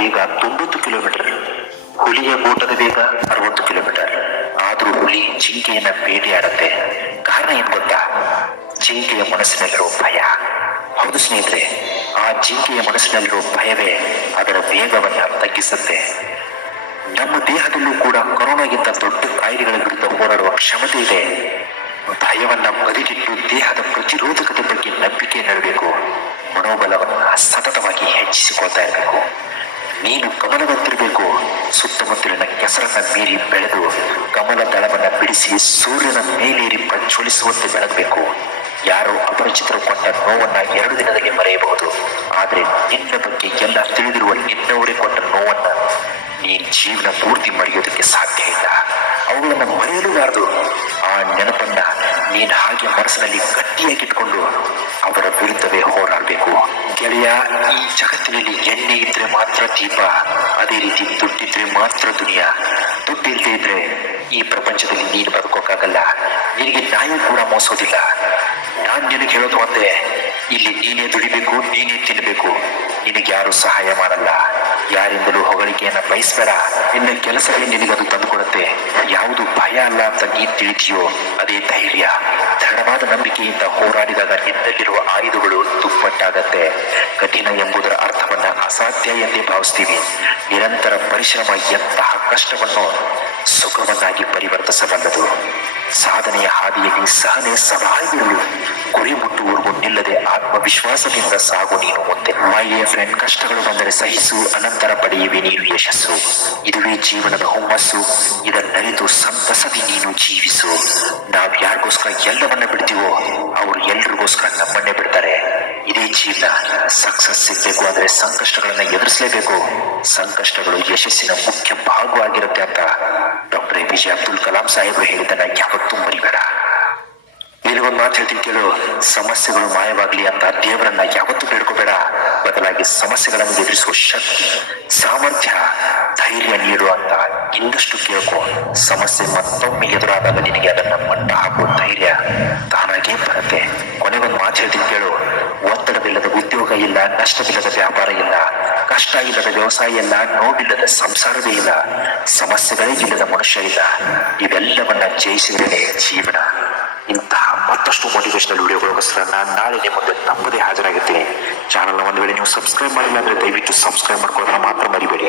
ವೇಗ 90 ಕಿಲೋಮೀಟರ್, ಹುಲಿಯ ಓಟದ ವೇಗ 60 ಕಿಲೋಮೀಟರ್. ಆದರೂ ಹುಲಿ ಜಿಂಕೆಯನ್ನ ಬೇಟೆಯಾಡತ್ತೆ. ಕಾರಣ ಏನ್ ಗೊತ್ತಾ? ಜಿಂಕೆಯ ಮನಸ್ಸಿನಲ್ಲಿರೋ ಭಯ. ಹೌದು ಸ್ನೇಹಿತರೆ, ಆ ಜಿಂಕೆಯ ಮನಸ್ಸಿನಲ್ಲಿರೋ ಭಯವೇ ಅದರ ವೇಗವನ್ನ ತಗ್ಗಿಸುತ್ತೆ. ನಮ್ಮ ದೇಹದಲ್ಲೂ ಕೂಡ ಕೊರೋನಾಗಿಂತ ದೊಡ್ಡ ಕಾಯಿಲೆಗಳ ವಿರುದ್ಧ ಹೋರಾಡುವ ಕ್ಷಮತೆ ಇದೆ. ಭಯವನ್ನ ಬದಿಗಿಟ್ಟು ದೇಹದ ಪ್ರತಿರೋಧಕತೆ ಬಗ್ಗೆ ನಂಬಿಕೆ ನೀಡಬೇಕು. ಮನೋಬಲವನ್ನ ಸತತವಾಗಿ ಹೆಚ್ಚಿಸಿಕೊಳ್ತಾ ಇರಬೇಕು. ನೀನು ಗಮನವಂತಿರಬೇಕು. ಸುತ್ತಮುತ್ತಲಿನ ಕೆಸರನ್ನ ಮೀರಿ ಬೆಳೆದು ಕಮಲ ದಳವನ್ನ ಬಿಡಿಸಿ ಸೂರ್ಯನ ಮೇಲೇರಿ ಪ್ರಜ್ವಲಿಸುವಂತೆ ಬೆಳಗಬೇಕು. ಯಾರೋ ಅಪರಿಚಿತರು ಕೊಟ್ಟ ನೋವನ್ನ 2 ದಿನದಲ್ಲಿ ಮರೆಯಬಹುದು. ಆದ್ರೆ ನಿನ್ನ ಬಗ್ಗೆ ಎಲ್ಲ ತಿಳಿದಿರುವ ನಿನ್ನವರೇ ಕೊಟ್ಟ ನೋವನ್ನ ನೀನ್ ಜೀವನ ಪೂರ್ತಿ ಮರೆಯೋದಕ್ಕೆ ಸಾಧ್ಯ ಇಲ್ಲ. ಅವುಗಳನ್ನ ಮರೆಯಲೂಬಾರದು. ಆ ನೆನಪನ್ನ ನೀನ್ ಹಾಗೆ ಮನಸ್ಸಿನಲ್ಲಿ ಗಟ್ಟಿಯಾಗಿಟ್ಕೊಂಡು ಅವರ ವಿರುದ್ಧವೇ ಹೋರಾಡಬೇಕು. ಗೆಳೆಯ, ಈ ಜಗತ್ತಿನಲ್ಲಿ ಎಣ್ಣೆ ಇದ್ರೆ ಮಾತ್ರ ದೀಪ, ಅದೇ ರೀತಿ ದುಡ್ಡಿದ್ರೆ ಮಾತ್ರ ದುನಿಯಾ. ದುಡ್ಡಿಲ್ಲದೆ ಇದ್ರೆ ಈ ಪ್ರಪಂಚದಲ್ಲಿ ನೀನು ಬದುಕೋಕ್ಕಾಗಲ್ಲ. ನಿನಗೆ ನ್ಯಾಯ ಕೂಡ ಮೋಸೋದಿಲ್ಲ. ನಾನ್ ನಿನಗೆ ಹೇಳೋದು ಒಂದೇ, ಇಲ್ಲಿ ನೀನೇ ದುಡಿಬೇಕು, ನೀನೇ ತಿನ್ನಬೇಕು. ನಿನಗೆ ಯಾರು ಸಹಾಯ ಮಾಡಲ್ಲ. ಯಾರಿಂದಲೂ ಹೊಗಳಿಕೆಯನ್ನ ಬಯಸ್ಬೇಡ. ನಿನ್ನ ಕೆಲಸವೇ ನಿನಗದು ತಂದುಕೊಡುತ್ತೆ. ಯಾವುದು ಭಯ ಅಲ್ಲ ಅಂತ ನೀನ್ ತಿಳಿದೆಯೋ ಅದೇ ಧೈರ್ಯ. ದೃಢವಾದ ನಂಬಿಕೆಯಿಂದ ಹೋರಾಡಿದಾಗ ನಿನ್ನಲ್ಲಿರುವ ಆಯುಧಗಳು ದುಪ್ಪಟ್ಟಾಗತ್ತೆ. ಕಠಿಣ ಎಂಬುದರ ಅರ್ಥವನ್ನ ಅಸಾಧ್ಯ ಎಂದೇ ಭಾವಿಸ್ತೀವಿ. ನಿರಂತರ ಪರಿಶ್ರಮ ಎಂತಹ ಕಷ್ಟವನ್ನು ಸುಖವನ್ನಾಗಿ ಪರಿವರ್ತಿಸಬಲ್ಲದು. ಸಾಧನೆಯ ಹಾದಿಯಲ್ಲಿ ಸಹನೆ ಸವಾಲಿಗಳು. ಗುರಿ ಮುಟ್ಟುವವರೆಗೂ ನಿಲ್ಲದೆ ಆತ್ಮವಿಶ್ವಾಸದಿಂದ ಸಾಗು ನೀನು ಮುಂದೆ. ಮೈ ಡಿಯರ್ ಫ್ರೆಂಡ್, ಕಷ್ಟಗಳು ಬಂದರೆ ಸಹಿಸು, ಅನಂತರ ಪಡೆಯುವೆ ನೀನು ಯಶಸ್ಸು. ಇದುವೇ ಜೀವನದ ಹುಮ್ಮಸ್ಸು. ಇದನ್ನರಿತು ಸಂತಸದಿ ನೀನು ಜೀವಿಸು. ನಾವು ಯಾರಿಗೋಸ್ಕರ ಎಲ್ಲವನ್ನ ಬಿಡ್ತೀವೋ ಅವರು ಎಲ್ರಿಗೋಸ್ಕರ ನಮ್ಮನ್ನೇ ಬಿಡ್ತಾರೆ. ಇದೇ ಜೀವನ. ಸಕ್ಸಸ್ ಸಿಗ್ಬೇಕು ಆದ್ರೆ ಸಂಕಷ್ಟಗಳನ್ನ ಎದುರಿಸಲೇಬೇಕು. ಸಂಕಷ್ಟಗಳು ಯಶಸ್ಸಿನ ಮುಖ್ಯ ಭಾಗವಾಗಿರುತ್ತೆ ಅಂತ ಡಾಕ್ಟರ್ APJ ಅಬ್ದುಲ್ ಕಲಾಂ ಸಾಹೇಬರು ಹೇಳಿದ್ದನ್ನ ಯಾವತ್ತೂ ಮರಿಬೇಡ. ನಿನಗೊಂದು ಮಾತು ಹೇಳ್ತೀನಿ ಕೇಳು. ಸಮಸ್ಯೆಗಳು ಮಾಯವಾಗ್ಲಿ ಅಂತ ದೇವರನ್ನ ಯಾವತ್ತೂ ಬೇಡ್ಕೋಬೇಡ. ಬದಲಾಗಿ ಸಮಸ್ಯೆಗಳನ್ನು ಎದುರಿಸುವ ಶಕ್ತಿ, ಸಾಮರ್ಥ್ಯ, ಧೈರ್ಯ ನೀಡುವಂತ ಇನ್ನಷ್ಟು ಕೇಳ್ಕೊ. ಸಮಸ್ಯೆ ಮತ್ತೊಮ್ಮೆ ಎದುರಾದಾಗ ನಿನಗೆ ಅದನ್ನ ಮಟ್ಟ ಹಾಕುವ ಧೈರ್ಯ ತಾನಾಗೇ ಬರುತ್ತೆ. ಕೊನೆಗೊಂದು ಮಾತು ಹೇಳ್ತೀನಿ ಕೇಳು. ಒತ್ತಡವಿಲ್ಲದ ಉದ್ಯೋಗ ಇಲ್ಲ, ನಷ್ಟವಿಲ್ಲದ ವ್ಯಾಪಾರ ಇಲ್ಲ, ಕಷ್ಟ ಇಲ್ಲದ ವ್ಯವಸಾಯ ಇಲ್ಲ, ನೋವಿಲ್ಲದ ಸಂಸಾರವೇ ಇಲ್ಲ, ಸಮಸ್ಯೆಗಳೇ ಇಲ್ಲದ ಮನುಷ್ಯ ಇಲ್ಲ. ಇವೆಲ್ಲವನ್ನ ಜಯಿಸಿದರೆ ಜೀವನ. ಇಂತಹ ಮತ್ತಷ್ಟು ಮೋಟಿವೇಶನಲ್ ವಿಡಿಯೋಗಳಿಗೋಸ್ಕರ ನಾನು ನಾಳೆ ನಿಮ್ಮ ಮುಂದೆ ತಪ್ಪದೇ ಹಾಜರಾಗಿರ್ತೀನಿ. ಚಾನಲ್ನ ಒಂದು ವೇಳೆ ನೀವು ಸಬ್ಸ್ಕ್ರೈಬ್ ಮಾಡಿಲ್ಲ ಅಂದ್ರೆ ದಯವಿಟ್ಟು ಸಬ್ಸ್ಕ್ರೈಬ್ ಮಾಡ್ಕೊಳ್ಳೋದನ್ನ ಮಾತ್ರ ಮರಿಬೇಡಿ.